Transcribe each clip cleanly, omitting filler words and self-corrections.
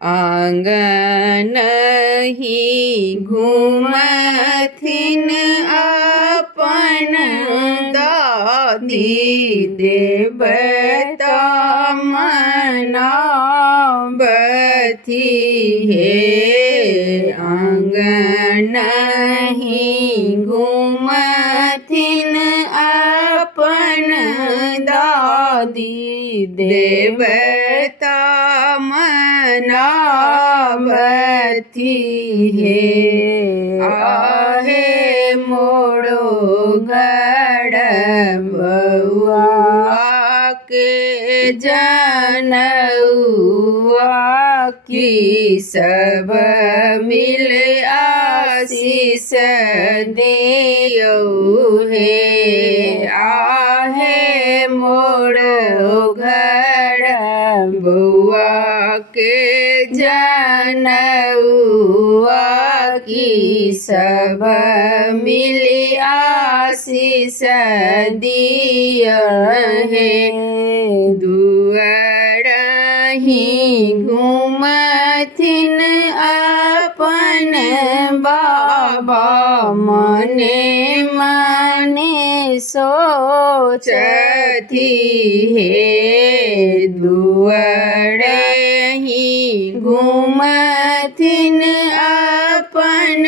आंगन ही घूमथिन अपन दादी देवता मनावती हे। आंगन ही घूमथिन अपन दादी देवता मनावती हे। आहे मोड़ो गड़ बउआ के जनउआ की सब मिल आशीष देयो हे। आहे मोड़ो घर बउआ के जनउआ की सब मिली आशीष दिया है। दुआर ही घूमथिन अपन बाबा मने मने सोचती है। दुआर ही घूमथिन अपन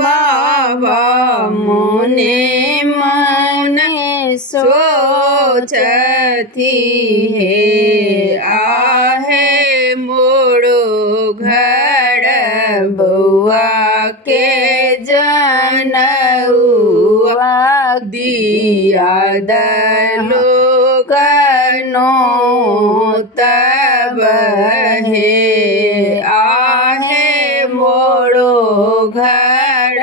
बाबा मने मने सोचती है। आहे मोड़ो घर बउआ के जनउआ दिया दलोकनो तब है। आहे मोड़ो घर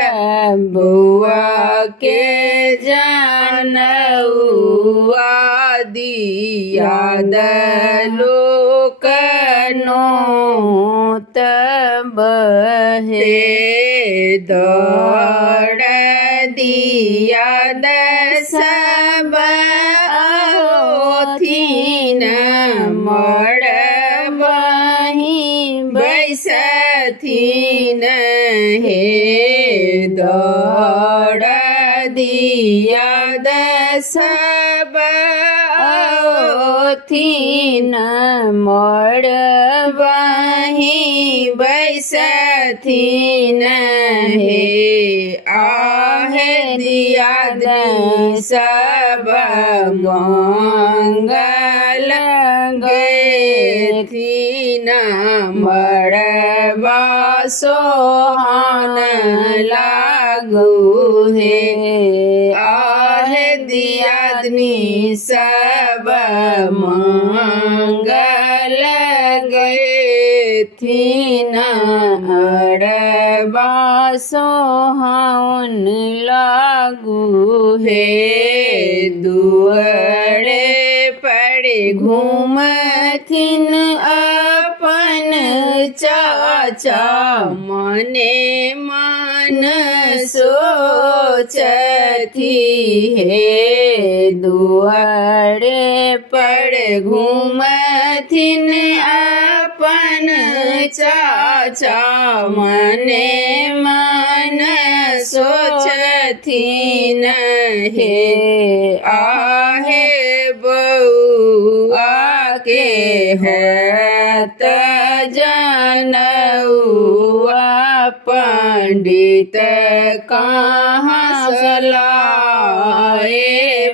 बउआ के जनउआ दिया दलोकनो तब है। दौड़ दिया सब ओथिन मड़बही बैसथिन हे। दौड़ दिया सब ओथिन मड़बही बैसथिन हे। आहे दिया सब मंगल गएथिन मड़बा सोहान लागू हे। आहे दियादनी सब मंगल गएथिन अड़बा सोहान लागू हे। दुआरे पड़े घूमथिन अपन चाचा मने मन सोचती है। दुआरे पड़े घूमथिन अपन चाचा मने मन सोचथिन हे। आहे बउआ के है त जनउआ पंडित कहाँ सलाए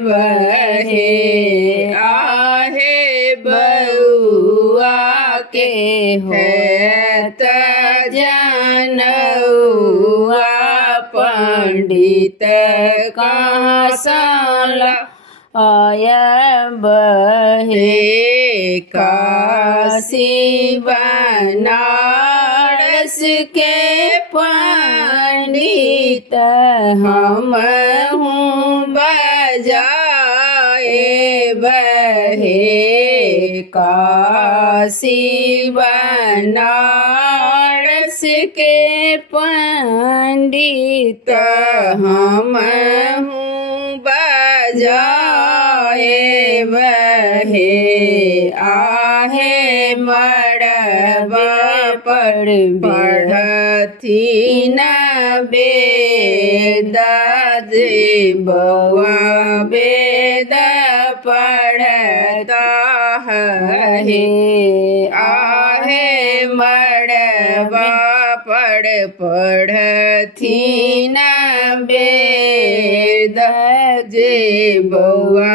बहे। आहे बउआ के है त जनउआ पंडित कहाँ सलाए बहे। काशी बनारस के पंडित हम हूँ बजाए बहे। काशी बनारस के पंडित हम हूँ बजाए बहे। आहे मड़बा पढ़थी न वेद जे बउआ वेद पढ़ता है आहे मड़वा पढ़थी न वेद जे बउआ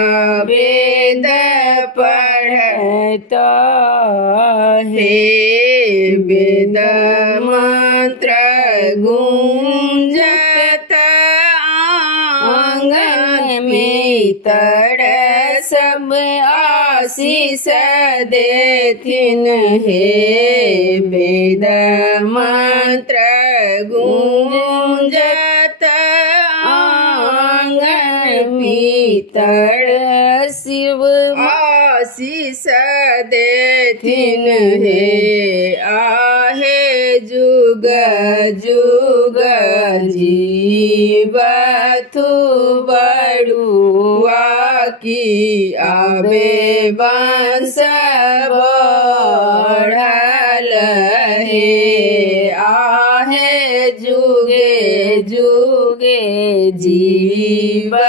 वेद पढ़ता है वेद मंत्र गूंजत आंगन में तर सब आशीष देथिन हे वेद मंत्र गूंजत आंगन में तर शिव आशीष देथिन हे आहे जुग जुग जीवथु बड़ुआ की आवे वंश बढ़ल हे आहे जुगे जुगे जीवथु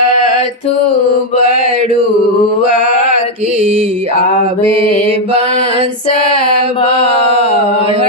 बड़ुआ की आवे वंश बढ़ल